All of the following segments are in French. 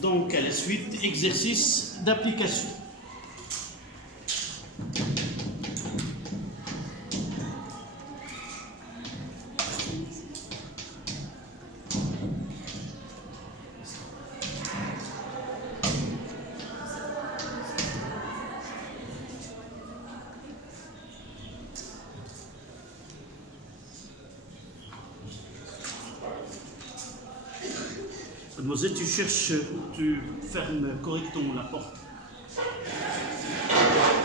Donc, à la suite, exercice d'application. Mademoiselle, tu cherches, tu fermes correctement la porte.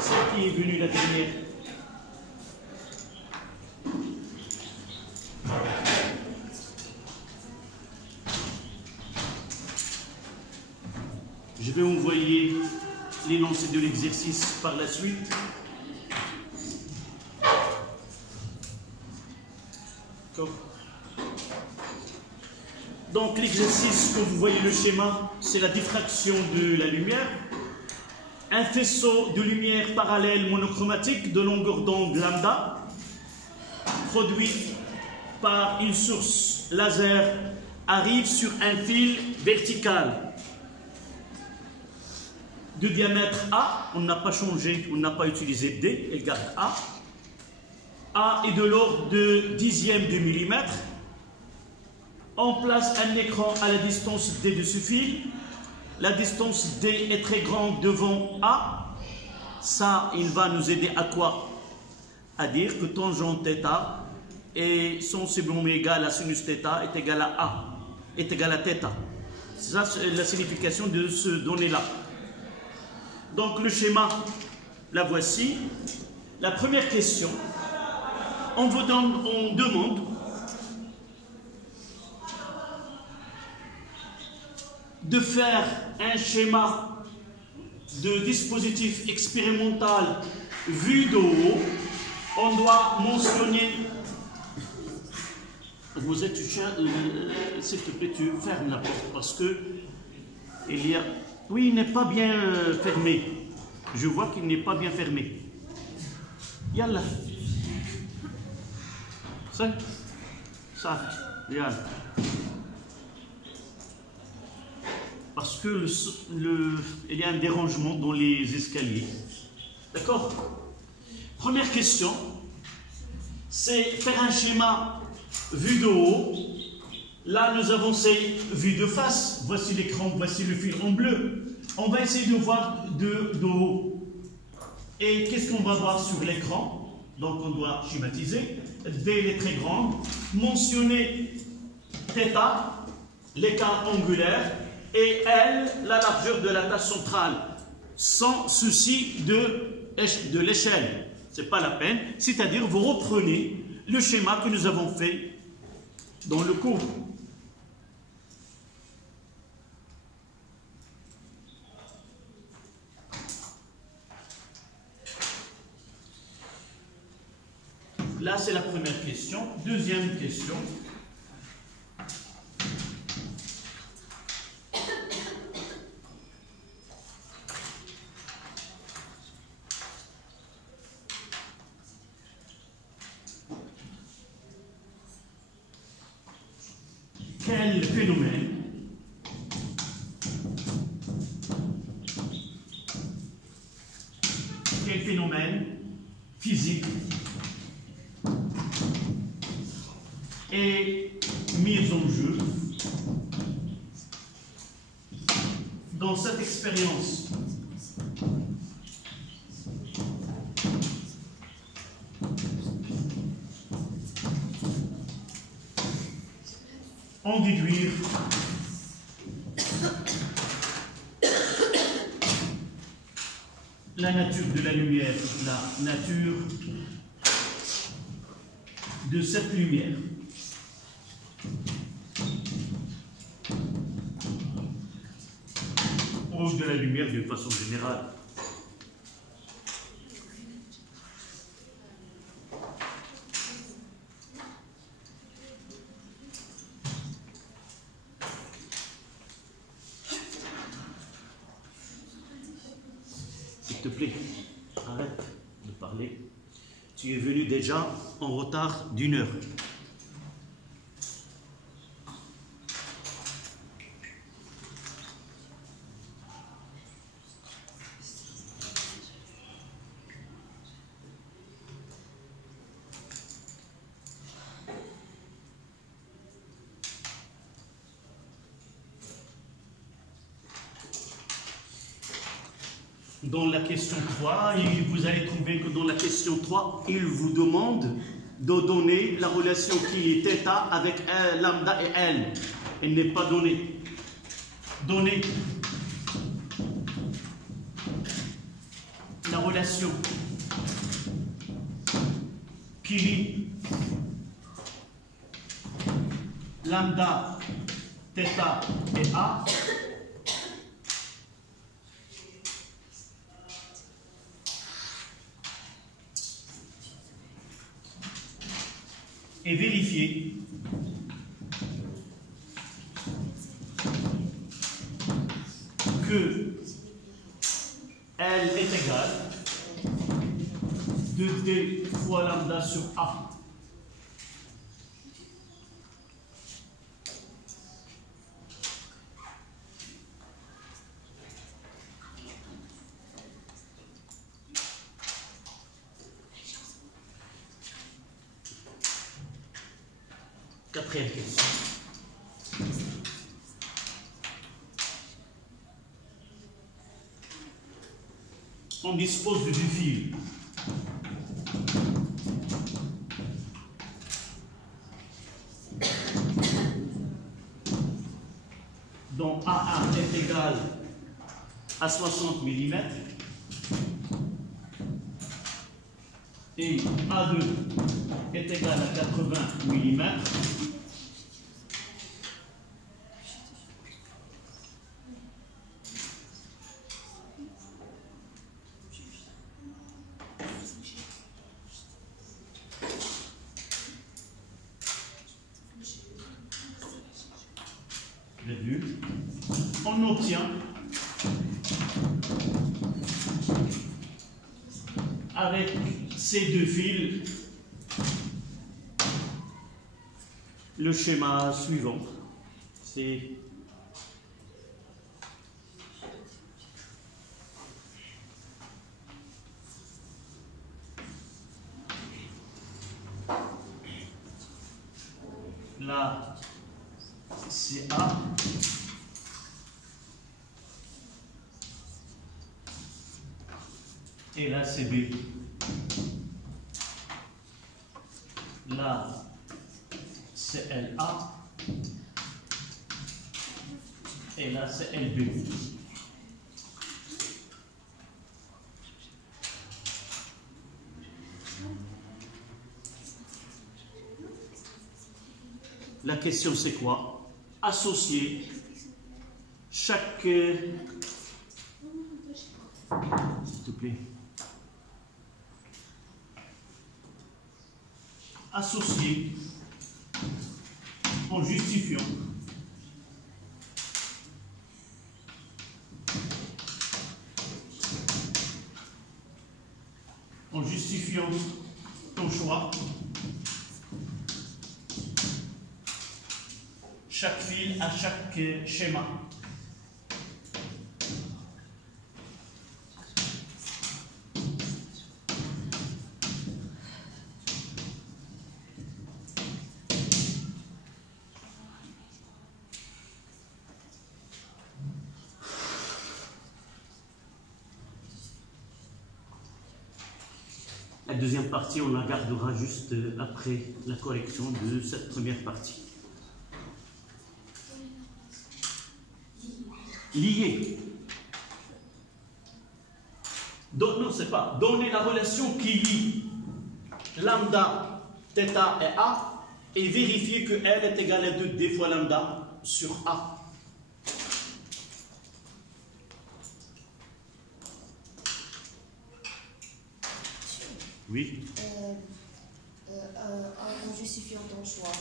Celle qui est venue la dernière. Je vais envoyer l'énoncé de l'exercice par la suite. D'accord. Donc l'exercice, comme vous voyez le schéma, c'est la diffraction de la lumière. Un faisceau de lumière parallèle monochromatique de longueur d'onde lambda, produit par une source laser, arrive sur un fil vertical de diamètre A. On n'a pas changé, on n'a pas utilisé D, elle garde A. A est de l'ordre de dixième de millimètre. On place un écran à la distance D de ce fil. La distance D est très grande devant A. Ça, il va nous aider à quoi? À dire que tangente θ est sensiblement égal à sinus θ est égal à A, est égal à θ. Ça, c'est la signification de ce donné-là. Donc, le schéma, la voici. La première question, on demande de faire un schéma de dispositif expérimental vu de haut. On doit mentionner. Vous êtes, s'il te plaît, tu fermes la porte parce que il y a. Oui, il n'est pas bien fermé. Je vois qu'il n'est pas bien fermé. Yallah. Ça, yallah. Parce que il y a un dérangement dans les escaliers. D'accord? Première question, c'est faire un schéma vu de haut. Là, nous avons ces vues de face. Voici l'écran, voici le fil en bleu. On va essayer de voir de haut. Et qu'est-ce qu'on va voir sur l'écran? Donc, on doit schématiser. D est très grande. Mentionner θ, l'écart angulaire. Et L, la largeur de la tâche centrale, sans souci de l'échelle. Ce n'est pas la peine. C'est-à-dire, vous reprenez le schéma que nous avons fait dans le cours. Là, c'est la première question. Deuxième question. Quel phénomène physique est mis en jeu dans cette expérience? En déduire la nature de la lumière, la nature de cette lumière. Ou de la lumière d'une façon générale. S'il te plaît, arrête de parler. Tu es venu déjà en retard d'1 heure. dans la question 3, vous allez trouver que dans la question 3, il vous demande de donner la relation qui est θ avec lambda et L. Elle n'est pas donnée. Donnez la relation qui lie lambda, θ et A. Et vérifier que L est égal de D fois lambda sur A. Quatrième question. On dispose du fil. dont A1 est égal à 60 mm et A2 est égal à 80 mm. On obtient avec ces deux fils le schéma suivant. C'est là, c'est A. Et là, c'est B. Là, c'est LA. Et là, c'est LB. La question, c'est quoi? Associer chaque... S'il te plaît. Associer en justifiant ton choix, chaque fil à chaque schéma. La deuxième partie, on la gardera juste après la correction de cette première partie. Lier. Non, c'est pas. Donner la relation qui lie lambda, θ et A et vérifier que L est égal à 2D fois lambda sur A. Oui. En justifiant ton choix.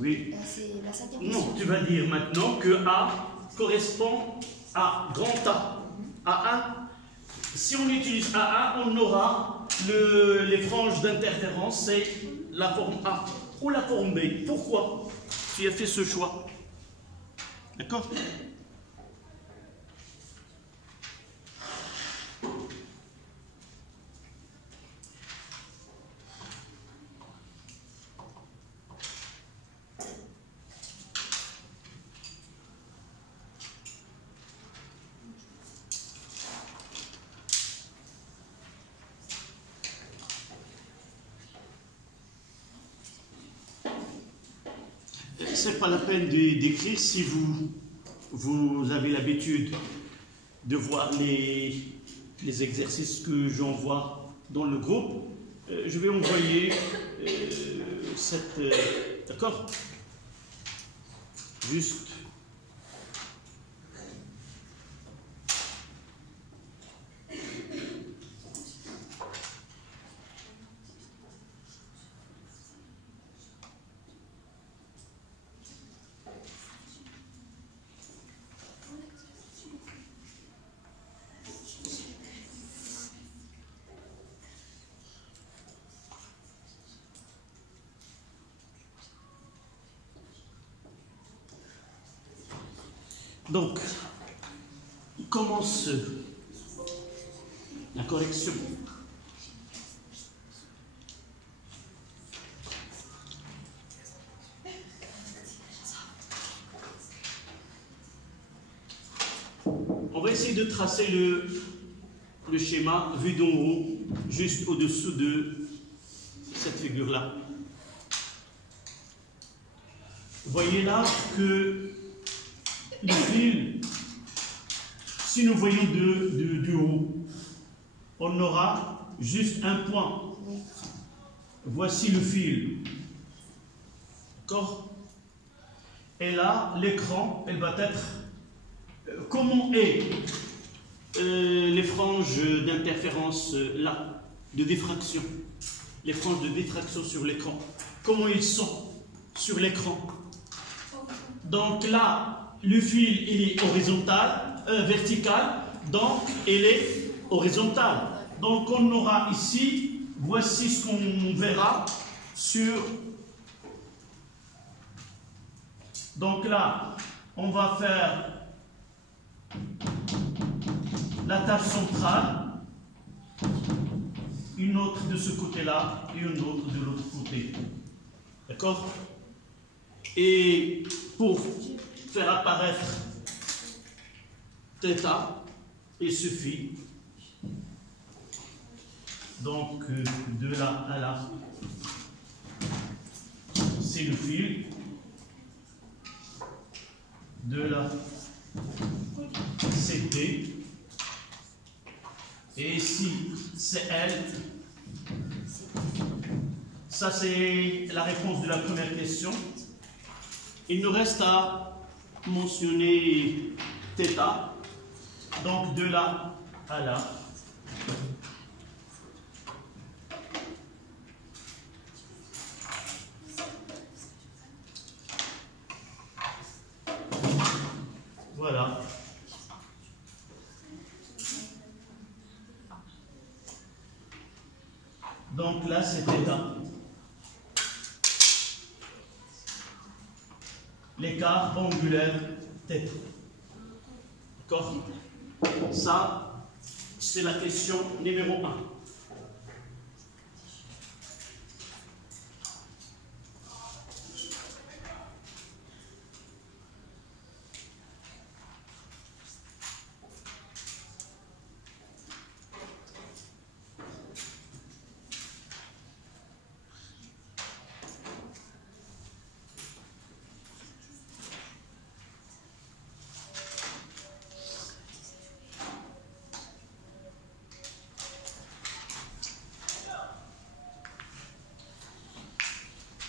Oui. C'est la cinquième question. Non, tu vas dire maintenant que A correspond à grand A. A1. Si on utilise A1, on aura les franges d'interférence, c'est la forme A ou la forme B. Pourquoi tu as fait ce choix? D'accord? c'est pas la peine d'écrire si vous avez l'habitude de voir les exercices que j'envoie dans le groupe. Je vais envoyer cette... D'accord? Juste... Donc, on commence la correction. On va essayer de tracer le schéma vu d'en haut, juste au-dessous de cette figure-là. Vous voyez là que le fil, si nous voyons du haut, on aura juste un point. Voici le fil. D'accord? Et là, l'écran, elle va être... Comment est les franges d'interférence là, de diffraction? Les franges de diffraction sur l'écran. Comment ils sont sur l'écran? Donc là, le fil, il est horizontal, vertical, donc il est horizontal. Donc on aura ici, voici ce qu'on verra sur... Donc là, on va faire la tâche centrale, une autre de ce côté-là et une autre de l'autre côté. D'accord? Et pour faire apparaître θ, il suffit donc de là à là, c'est le fil, de là c'est D, et ici c'est L. Ça c'est la réponse de la première question. Il nous reste à mentionner θ, donc de là à là. Voilà. Donc là c'est θ. L'écart angulaire θ. D'accord? Ça, c'est la question numéro 1.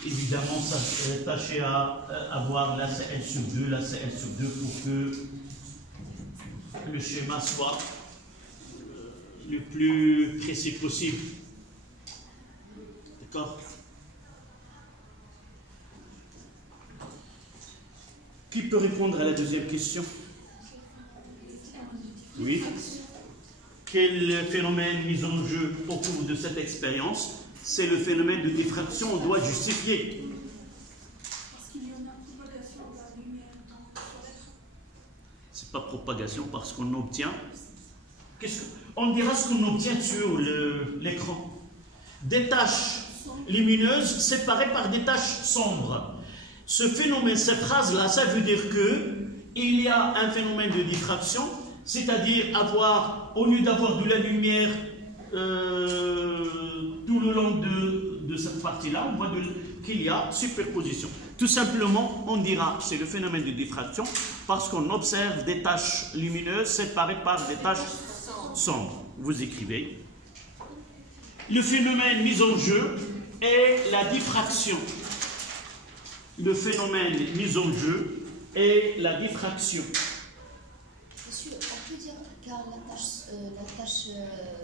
Évidemment, tâchez à avoir la CL sur 2, la CL sur 2 pour que le schéma soit le plus précis possible. D'accord? Qui peut répondre à la deuxième question? Oui. Quel phénomène mis en jeu au cours de cette expérience? C'est le phénomène de diffraction, on doit justifier. Parce qu'il y en a propagation de la lumière sur l'écran. C'est pas propagation parce qu'on obtient. On dira ce qu'on obtient sur l'écran. Des taches lumineuses séparées par des taches sombres. Ce phénomène, cette phrase-là, ça veut dire que il y a un phénomène de diffraction, c'est-à-dire au lieu d'avoir de la lumière tout le long de cette partie-là, on voit qu'il y a superposition. Tout simplement, on dira c'est le phénomène de diffraction parce qu'on observe des taches lumineuses séparées par des taches sombres. Vous écrivez. Le phénomène mis en jeu est la diffraction. Le phénomène mis en jeu est la diffraction. Monsieur, on peut dire car la tâche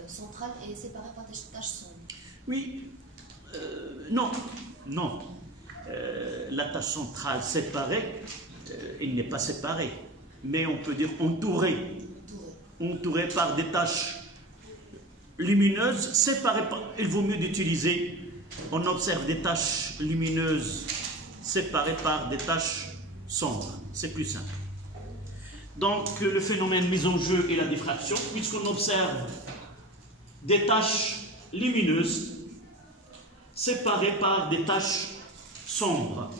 centrale est séparée par des tâches sombres. Oui, non. La tâche centrale séparée, il n'est pas séparé, mais on peut dire entouré. Entouré par des taches lumineuses séparées par... Il vaut mieux d'utiliser, on observe des taches lumineuses séparées par des taches sombres. C'est plus simple. Donc le phénomène mis en jeu est la diffraction, puisqu'on observe des taches lumineuses séparées par des taches sombres.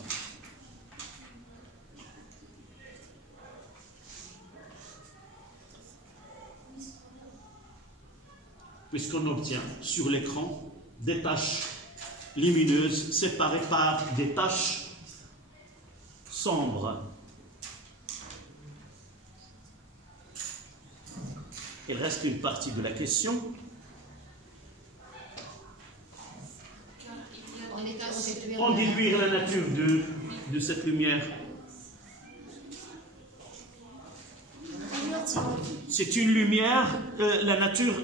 Puisqu'on obtient sur l'écran des taches lumineuses séparées par des taches sombres. Il reste une partie de la question. On déduire la nature de cette lumière. C'est une lumière, la nature,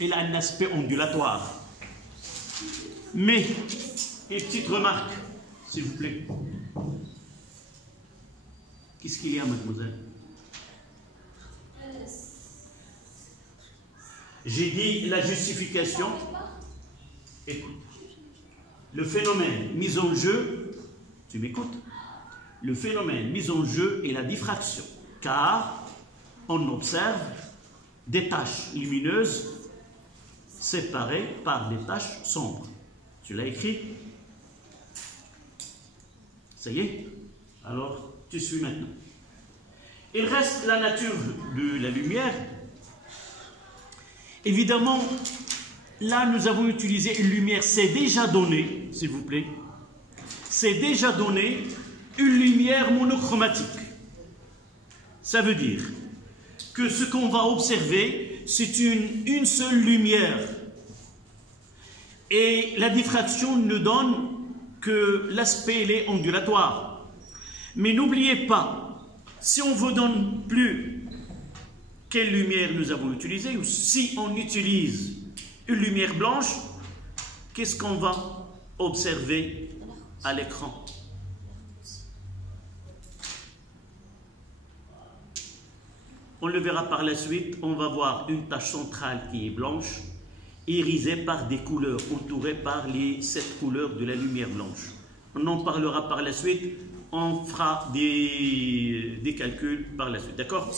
elle a un aspect ondulatoire. Mais, une petite remarque, s'il vous plaît. Qu'est-ce qu'il y a, mademoiselle? J'ai dit la justification. Écoute. Le phénomène mis en jeu, tu m'écoutes? Le phénomène mis en jeu est la diffraction, car on observe des taches lumineuses séparées par des taches sombres. Tu l'as écrit? Ça y est? Alors, tu suis maintenant. Il reste la nature de la lumière. Évidemment, là, nous avons utilisé une lumière, c'est déjà donné, s'il vous plaît, c'est déjà donné une lumière monochromatique. Ça veut dire que ce qu'on va observer, c'est une seule lumière. Et la diffraction ne donne que l'aspect est ondulatoire. Mais n'oubliez pas, si on ne vous donne plus quelle lumière nous avons utilisée, ou si on utilise une lumière blanche, qu'est-ce qu'on va observer à l'écran? On le verra par la suite, on va voir une tache centrale qui est blanche, irisée par des couleurs, entourée par les 7 couleurs de la lumière blanche. On en parlera par la suite, on fera des calculs par la suite, d'accord?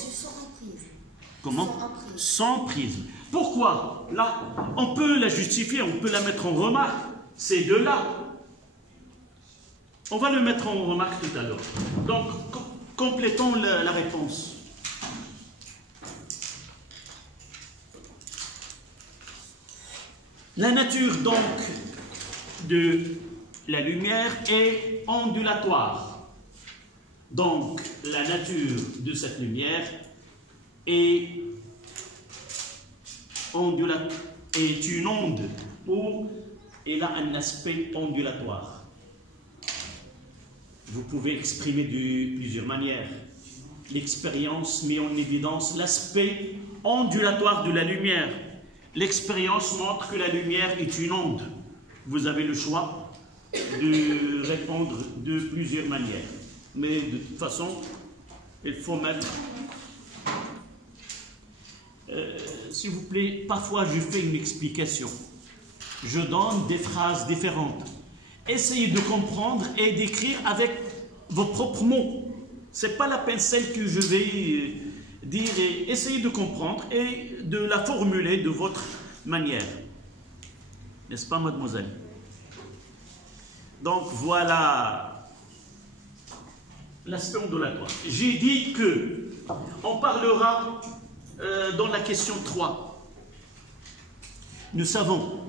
Comment? Sans prisme. Pourquoi? Là, on peut la justifier, on peut la mettre en remarque. Ces deux-là, on va le mettre en remarque tout à l'heure. Donc, complétons la réponse. La nature, donc, de la lumière est ondulatoire. Donc, la nature de cette lumière est une onde ou elle a un aspect ondulatoire. Vous pouvez exprimer de plusieurs manières. L'expérience met en évidence l'aspect ondulatoire de la lumière. L'expérience montre que la lumière est une onde. Vous avez le choix de répondre de plusieurs manières. Mais de toute façon, il faut mettre... s'il vous plaît, parfois je fais une explication. Je donne des phrases différentes. Essayez de comprendre et d'écrire avec vos propres mots. Ce n'est pas la peine celle que je vais dire. Essayez de comprendre et de la formuler de votre manière. N'est-ce pas, mademoiselle? Donc voilà l'aspect ondulatoire. J'ai dit que on parlera dans la question 3. Nous savons,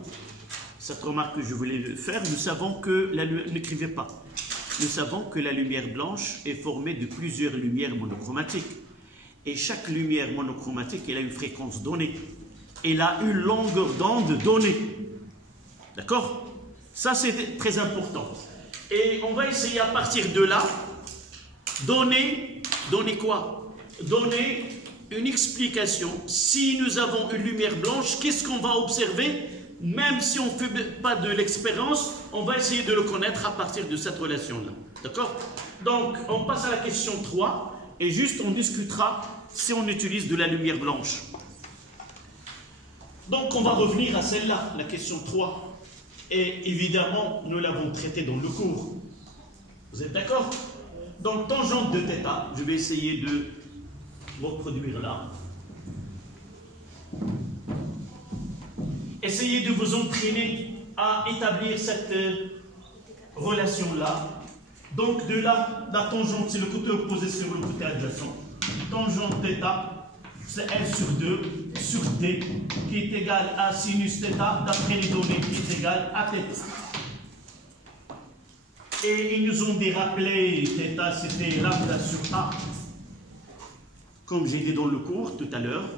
cette remarque que je voulais faire, nous savons que n'écrivez pas. Nous savons que la lumière blanche est formée de plusieurs lumières monochromatiques. Et chaque lumière monochromatique, elle a une fréquence donnée. Elle a une longueur d'onde donnée. D'accord? Ça, c'est très important. Et on va essayer à partir de là, donner quoi? Donner une explication. Si nous avons une lumière blanche, qu'est-ce qu'on va observer? Même si on ne fait pas de l'expérience, on va essayer de le connaître à partir de cette relation-là. D'accord? Donc, on passe à la question 3, et juste on discutera si on utilise de la lumière blanche. Donc, on va revenir à celle-là, la question 3. Et évidemment, nous l'avons traitée dans le cours. Vous êtes d'accord? Donc, tangente de θ, je vais essayer de reproduire là. Essayez de vous entraîner à établir cette relation-là. Donc, de là, la tangente, c'est le côté opposé sur le côté adjacent. Tangente θ, c'est L sur 2 sur D, qui est égal à sinus θ, d'après les données, qui est égal à θ. Et ils nous ont rappelé θ, c'était lambda sur A. Comme j'ai dit dans le cours tout à l'heure,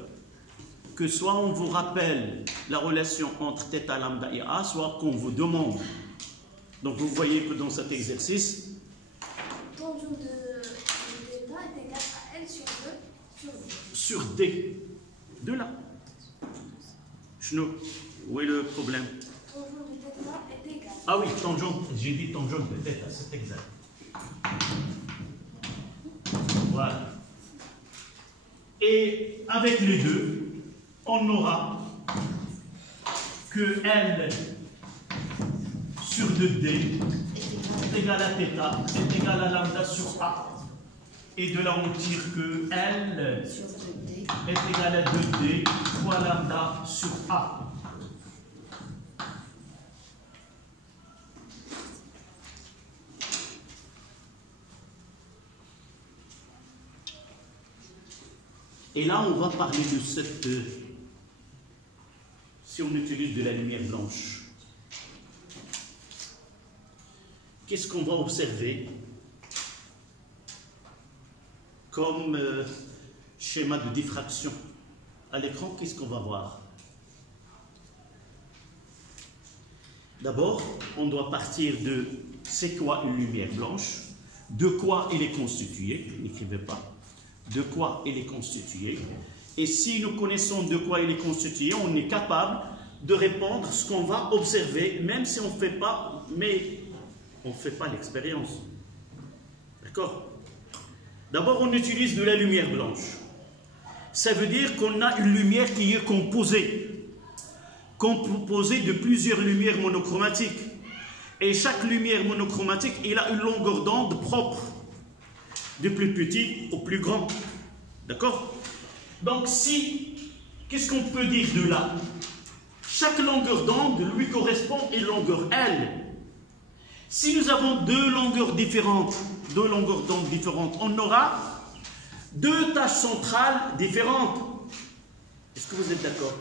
que soit on vous rappelle la relation entre θ, lambda et A, soit qu'on vous demande. Donc vous voyez que dans cet exercice, Tangente de θ est égal à L sur 2 sur D. De là. Où est le problème? Tangente de θ est égal. Ah oui, tangente, j'ai dit tangente de θ, c'est exact. Voilà. Et avec les deux, on aura que L sur 2D est égal à θ, est égal à lambda sur A. Et de là, on tire que L est égal à 2D fois lambda sur A. Et là, on va parler de cette... si on utilise de la lumière blanche, qu'est-ce qu'on va observer comme schéma de diffraction? À l'écran, qu'est-ce qu'on va voir? D'abord, on doit partir de c'est quoi une lumière blanche, de quoi elle est constituée, n'écrivez pas. De quoi elle est constituée. Et si nous connaissons de quoi elle est constituée, on est capable de répondre ce qu'on va observer, même si on ne fait pas, mais on ne fait pas l'expérience. D'accord? D'abord, on utilise de la lumière blanche. Ça veut dire qu'on a une lumière qui est composée de plusieurs lumières monochromatiques. Et chaque lumière monochromatique, elle a une longueur d'onde propre. Du plus petit au plus grand. D'accord? Donc qu'est-ce qu'on peut dire de là? Chaque longueur d'onde lui correspond à une longueur L. Si nous avons deux longueurs d'onde différentes, on aura deux tâches centrales différentes. Est-ce que vous êtes d'accord?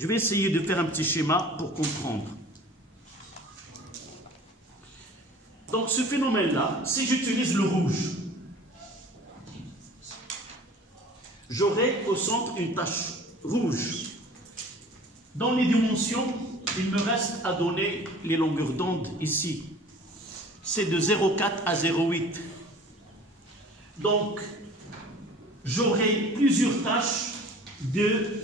Je vais essayer de faire un petit schéma pour comprendre. Donc ce phénomène-là, si j'utilise le rouge, j'aurai au centre une tache rouge. Dans les dimensions, il me reste à donner les longueurs d'onde ici. C'est de 0,4 à 0,8. Donc, j'aurai plusieurs tâches de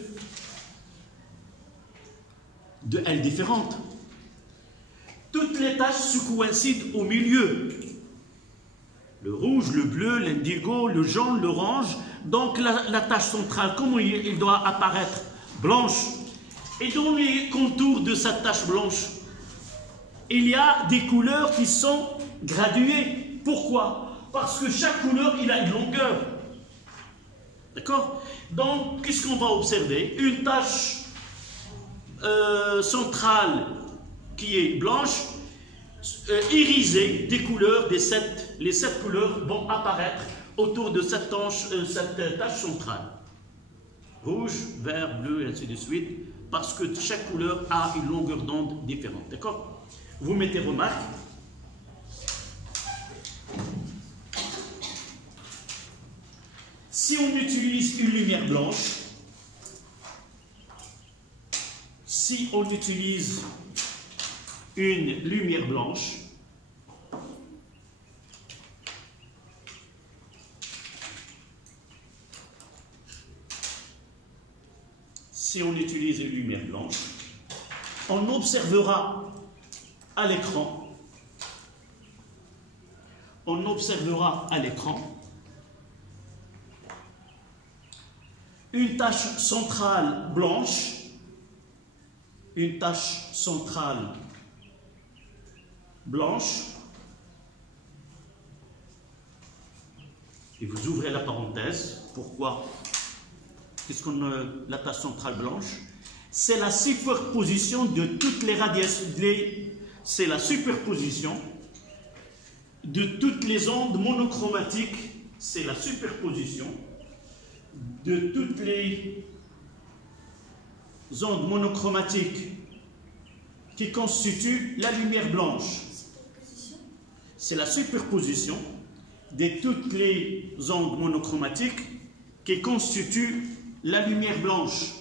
L différentes. Toutes les tâches se coïncident au milieu. Le rouge, le bleu, l'indigo, le jaune, l'orange. Donc la tâche centrale, comment il doit apparaître? Blanche. Et dans les contours de cette tâche blanche, il y a des couleurs qui sont graduées. Pourquoi? Parce que chaque couleur, il a une longueur. D'accord? Donc, qu'est-ce qu'on va observer? Une tâche centrale qui est blanche, irisée des couleurs, les 7 couleurs vont apparaître autour de cette tâche centrale. Rouge, vert, bleu, et ainsi de suite. parce que chaque couleur a une longueur d'onde différente. D'accord? Vous mettez remarque. Si on utilise une lumière blanche, si on utilise une lumière blanche, si on utilise une lumière blanche, on observera à l'écran, une tache centrale blanche, et vous ouvrez la parenthèse. Pourquoi? Qu'est-ce qu'on la tache centrale blanche? C'est la superposition de toutes les radiations, c'est la superposition de toutes les ondes monochromatiques, c'est la superposition de toutes les ondes monochromatiques qui constituent la lumière blanche. C'est la superposition de toutes les ondes monochromatiques qui constituent la lumière blanche.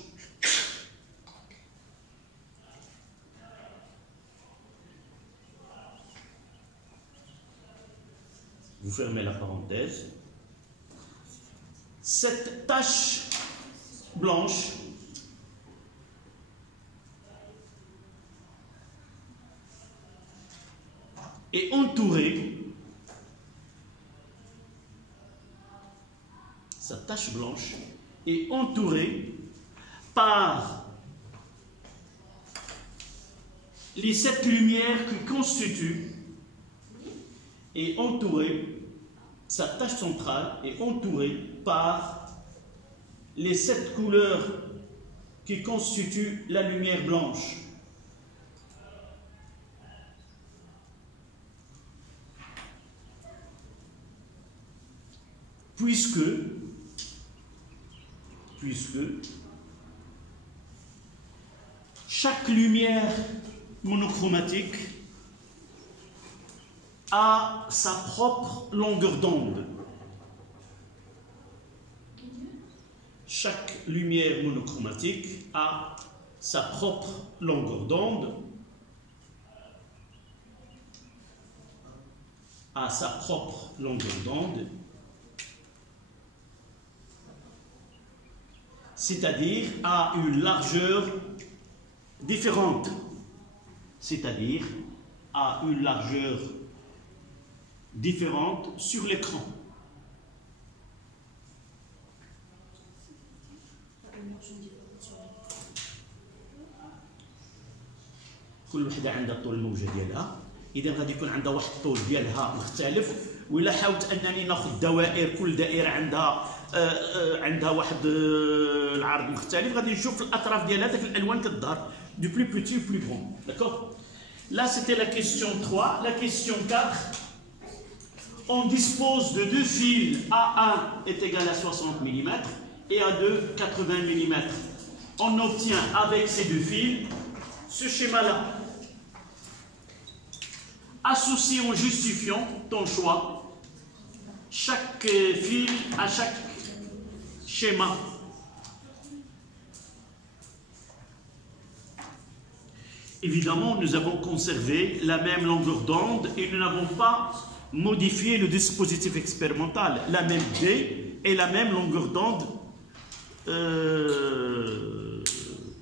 Vous fermez la parenthèse. Cette tache blanche est entourée, cette tache blanche est entourée par les 7 lumières qui constituent, et entourée, sa tache centrale est entourée par les 7 couleurs qui constituent la lumière blanche. Puisque chaque lumière monochromatique a sa propre longueur d'onde. Chaque lumière monochromatique a sa propre longueur d'onde, c'est-à-dire a une largeur différente, sur l'écran. كل وحده عندها الطول الموجه ديالها، اذا غادي يكون عندها واحد الطول ديالها مختلف. وإلا حاولت انني ناخذ دوائر، كل دائره عندها واحد العرض مختلف، غادي نشوف في الاطراف ديال هذاك الالوان كتظهر du plus petit au plus grand. D'accord? Là c'était la question 3. La question 4, on dispose de 2 fils. A1 est égal à 60 mm et A2 80 mm. On obtient avec ces 2 fils ce schéma-là. Associe en justifiant ton choix chaque fil à chaque schéma. Évidemment, nous avons conservé la même longueur d'onde et nous n'avons pas modifié le dispositif expérimental. La même D et la même longueur d'onde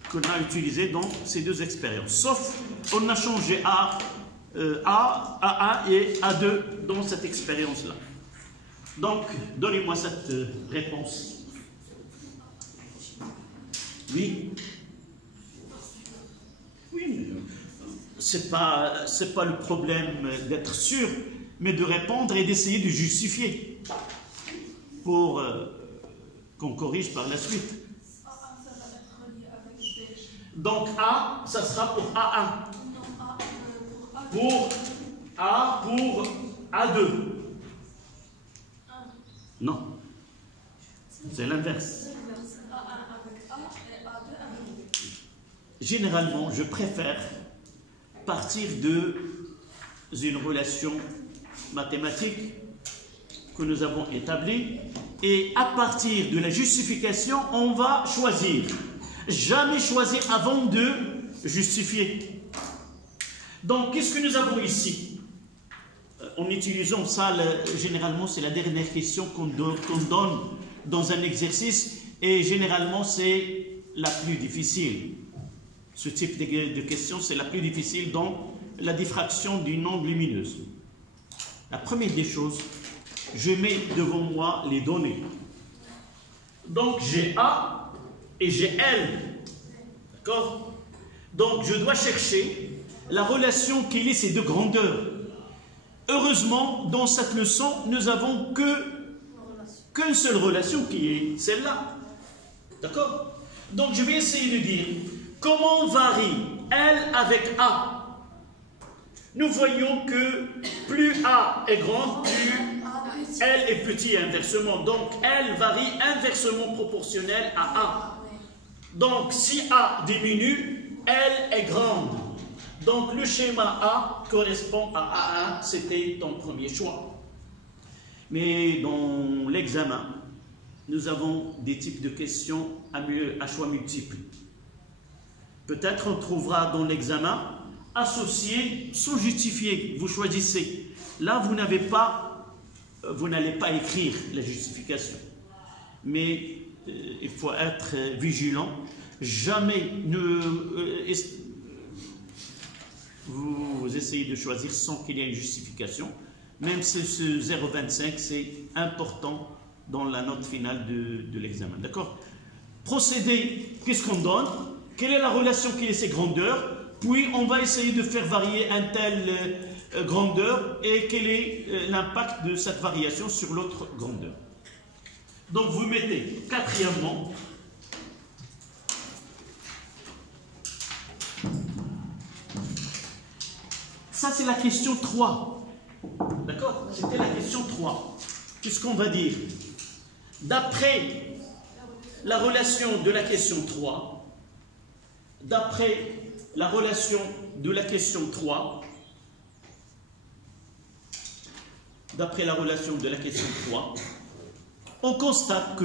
qu'on a utilisé dans ces 2 expériences. Sauf on a changé A1 et A2 dans cette expérience-là. Donc, donnez-moi cette réponse. Oui? Oui, c'est pas le problème d'être sûr, mais de répondre et d'essayer de justifier pour qu'on corrige par la suite. Donc A, ça sera pour A1. Pour A2. Non. C'est l'inverse. généralement, je préfère partir de une relation mathématique que nous avons établie et à partir de la justification, on va choisir. Jamais choisir avant de justifier. Donc, qu'est-ce que nous avons ici? En utilisant ça, généralement, c'est la dernière question qu'on donne dans un exercice et généralement, c'est la plus difficile. Ce type de question, c'est la plus difficile dans la diffraction d'une onde lumineuse. La première des choses, je mets devant moi les données. Donc, j'ai A et j'ai L. D'accord? Donc, je dois chercher la relation qu'il y ait ces deux grandeurs. Heureusement, dans cette leçon, nous n'avons qu'une seule relation qui est celle-là. D'accord? Donc, je vais essayer de dire comment varie L avec A. Nous voyons que plus A est grand, plus L est petit et inversement. Donc, L varie inversement proportionnel à A. Donc, si A diminue, L est grande. Donc, le schéma A correspond à A1, c'était ton premier choix. Mais dans l'examen, nous avons des types de questions à choix multiples. Peut-être on trouvera dans l'examen associé sans justifier. Vous choisissez. Là, vous n'allez pas écrire la justification. Mais il faut être vigilant. Jamais vous essayez de choisir sans qu'il y ait une justification. Même si ce 0,25, c'est important dans la note finale de l'examen. D'accord? Procédé, qu'est-ce qu'on donne? Quelle est la relation qui est ces grandeurs? Puis on va essayer de faire varier un tel grandeur et quel est l'impact de cette variation sur l'autre grandeur. Donc vous mettez quatrièmement ça c'est la question 3. D'accord? C'était la question 3. Qu'est-ce qu'on va dire? D'après la relation de la question 3, d'après la relation de la question 3, d'après la relation de la question 3, on constate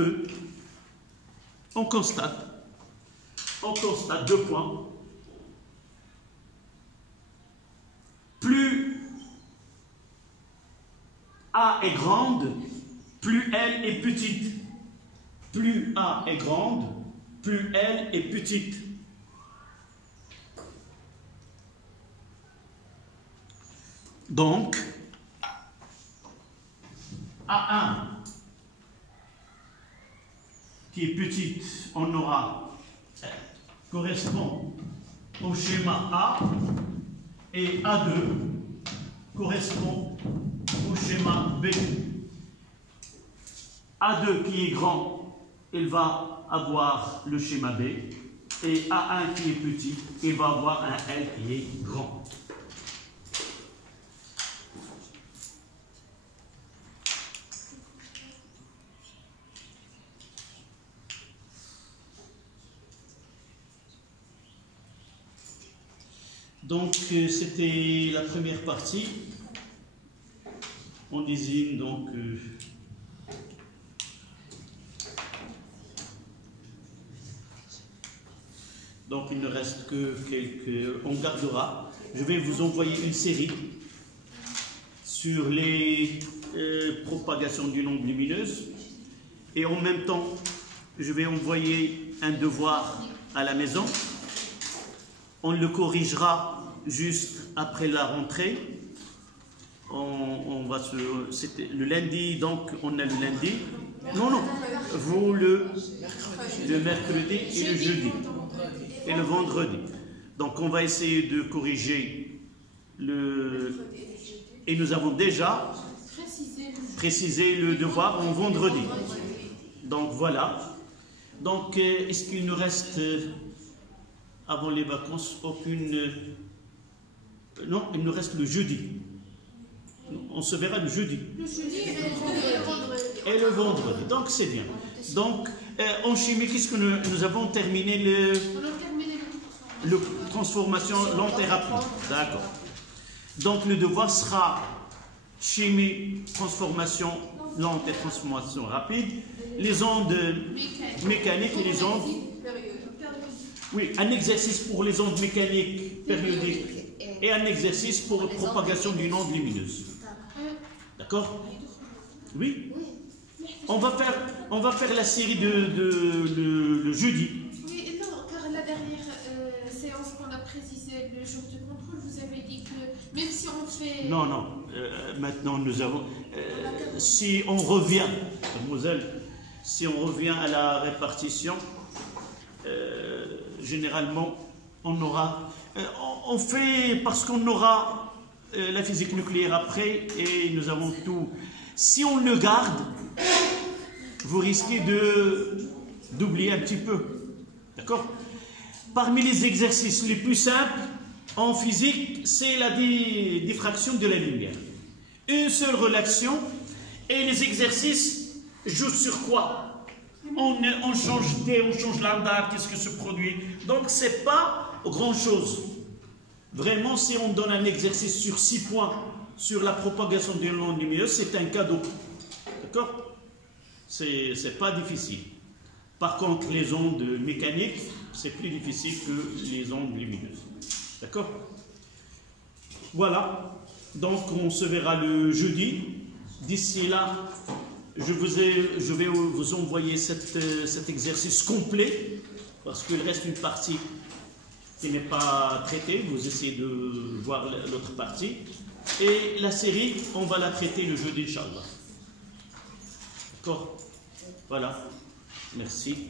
deux points. Plus A est grande, plus L est petite. Plus A est grande, plus L est petite. Donc, A1 qui est petite, on aura correspond au schéma A et A2 correspond au schéma B. A2 qui est grand, il va avoir le schéma B et A1 qui est petit, il va avoir un L qui est grand. Donc, c'était la première partie. On désigne donc il ne reste que quelques... On gardera. Je vais vous envoyer une série sur les propagations d'une onde lumineuse. Et en même temps, je vais envoyer un devoir à la maison. On le corrigera juste après la rentrée. On va c'était le lundi, donc on a le lundi. Non, vous le mercredi et le jeudi. Et le vendredi. Donc on va essayer de corriger et nous avons déjà précisé le devoir en vendredi. Donc voilà. Donc est-ce qu'il nous reste avant les vacances aucune... Non, il nous reste le jeudi. On se verra le jeudi. Le jeudi et le vendredi. Donc c'est bien. Donc en chimie, qu'est-ce que nous avons terminé Le transformation lente et rapide. D'accord. Donc le devoir sera chimie, transformation lente et transformation rapide, les ondes mécaniques et les ondes... Oui, un exercice pour les ondes mécaniques périodiques et un exercice pour la propagation d'une onde lumineuse. D'accord? Oui. On va faire la série le jeudi. Oui, non, car la dernière séance qu'on a précisée le jour du contrôle, vous avez dit que même si on fait... Non, maintenant nous avons... si on revient, mademoiselle, si on revient à la répartition, généralement, on aura... on fait parce qu'on aura la physique nucléaire après et nous avons tout. Si on le garde, vous risquez d'oublier un petit peu. D'accord? Parmi les exercices les plus simples en physique, c'est la diffraction de la lumière. Une seule relation et les exercices jouent sur quoi? On change D, on change lambda, qu'est-ce que se produit? Donc c'est pas grand-chose. Vraiment, si on donne un exercice sur 6 points sur la propagation d'une onde lumineuse, c'est un cadeau. D'accord? C'est pas difficile. Par contre, les ondes mécaniques, c'est plus difficile que les ondes lumineuses. D'accord? Voilà. Donc, on se verra le jeudi. D'ici là, je vais vous envoyer cet exercice complet, parce qu'il reste une partie qui n'est pas traitée. Vous essayez de voir l'autre partie. Et la série, on va la traiter le jeudi, Inch'Allah. D'accord? Voilà. Merci.